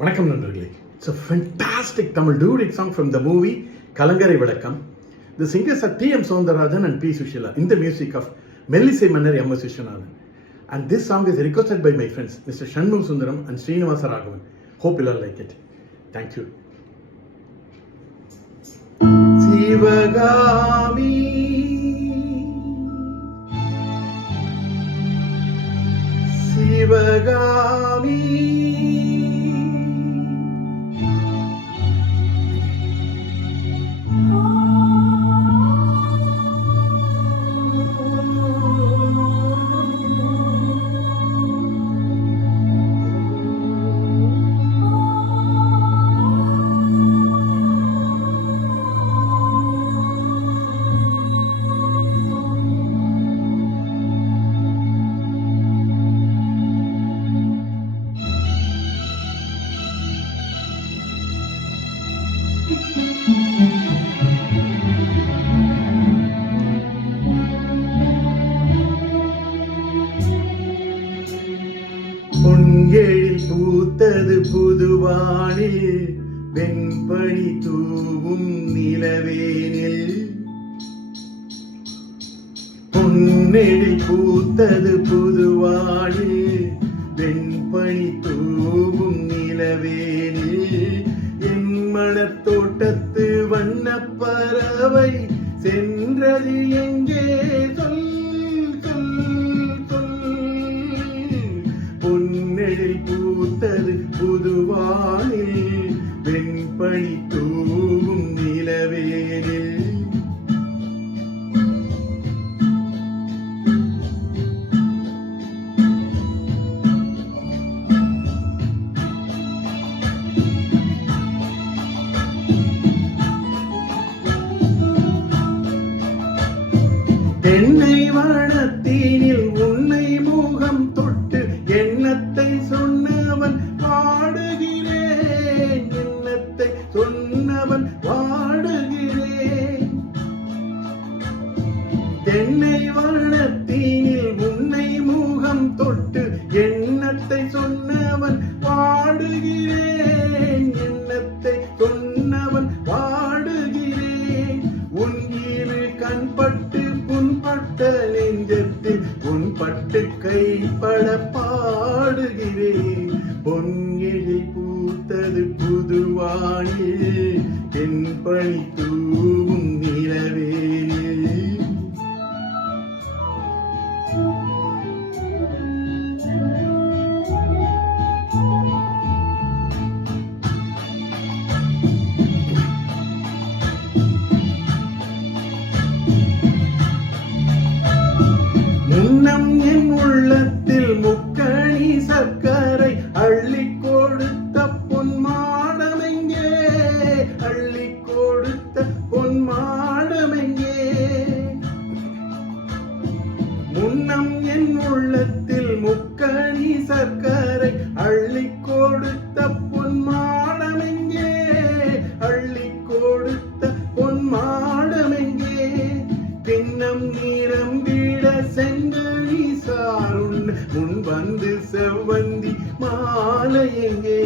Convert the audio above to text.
வணக்கம் நண்பர்களே. It's a fantastic Tamil duet song from the movie Kalangarai Vilakkam. The singers are T.M. Soundarajan and P. Sushila in the music of Mellisai Mannar M.S. Vishwanathan. And this song is requested by my friends Mr. Shanmugam Sundaram and Srinivasa Raghavan. Hope you all like it. Thank you. Sivagami Sivagami பொங்கெழில் பூத்தது புதுவானில் வெண்பனி தூவும் நிலவேனில் பொன்னெழில் பூத்தது புதுவானில் வெண்பனி தூவும் நிலவேனில் என் மனத்தோட்டத்து வண்ணப்பறவை சென்றது எங்கே சொல் பொன்னெழில் பூத்தது புதுவானில் வெண்பனி தூவும் நிலவேனில் தென்னை வானத்தீனில் உன்னை முகம் தொட்டு எண்ணத்தை சொன்னவன் வாடுகிறேன், எண்ணத்தை சொன்னவன் வாடுகிறேன். தென்னை வானத்தீனில் உன்னை முகம் தொட்டு எண்ணத்தை சொன்னவன் வாடுகிறேன், எண்ணத்தை சொன்னவன் வாடுகிறேன். உன் இரு கண்பட்டு புண்பட்ட நெஞ்சத்தில் உன் பட்டு கைப்பட பாடுகிறேன். பொன்கிழி பூத்தது புதுவானில் என் பணி தூவும் நிலவேனில். முன்னம் என் உள்ளத்தில் முக்கணி சர்க்கரை அள்ளி கொடுத்த பொன்மாடமெங்கே, அள்ளி கொடுத்த பொன்மாடமெங்கே. முன்னம் என் உள்ளத்தில் முக்கணி சர்க்கரை அள்ளி கொடுத்த பொன்மாடமெங்கே, அள்ளி கொடுத்த பொன்மாடமெங்கே. பின்னம் நிரம்பிட செங்கனி சாருண் முன் வந்து செவ்வந்தி மாலை எங்கே,